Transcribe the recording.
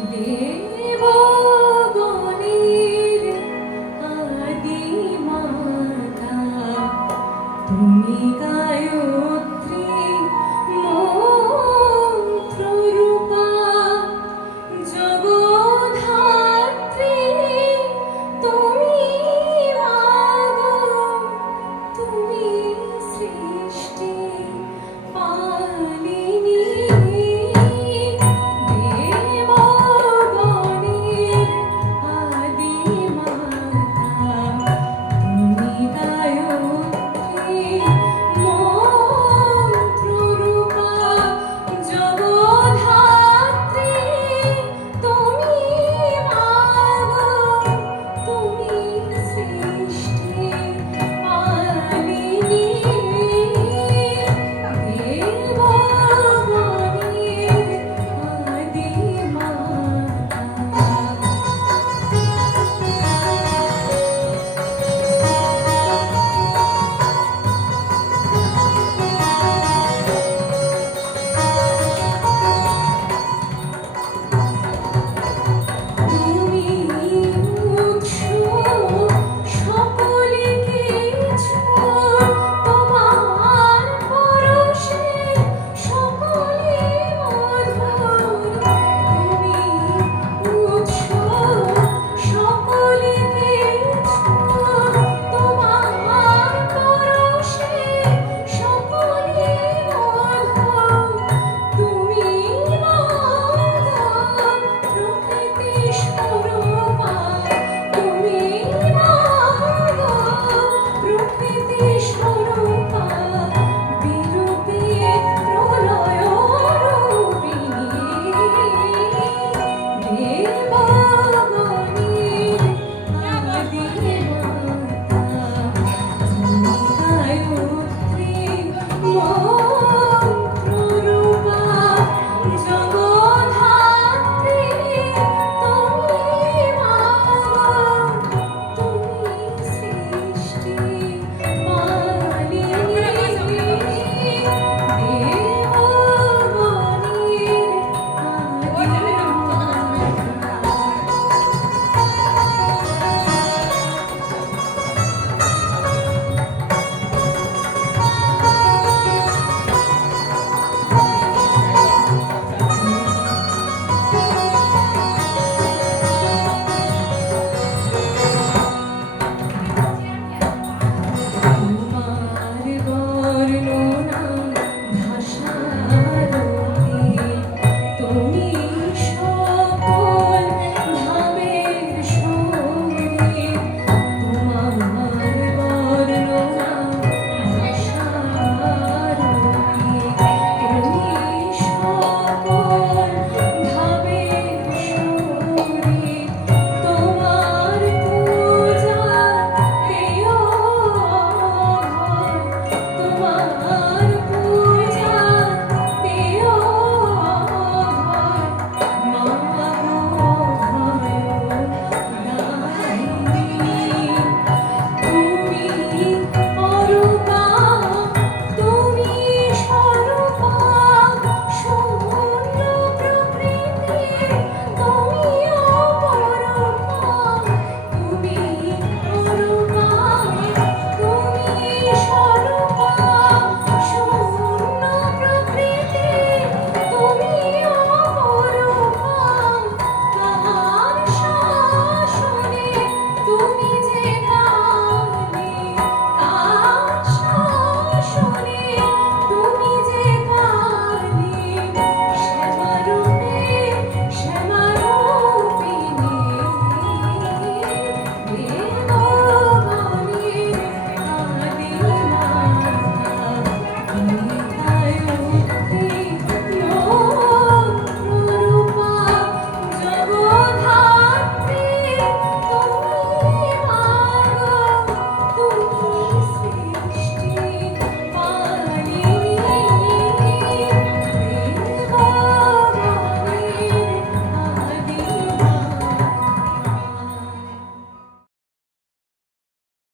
entender. for me.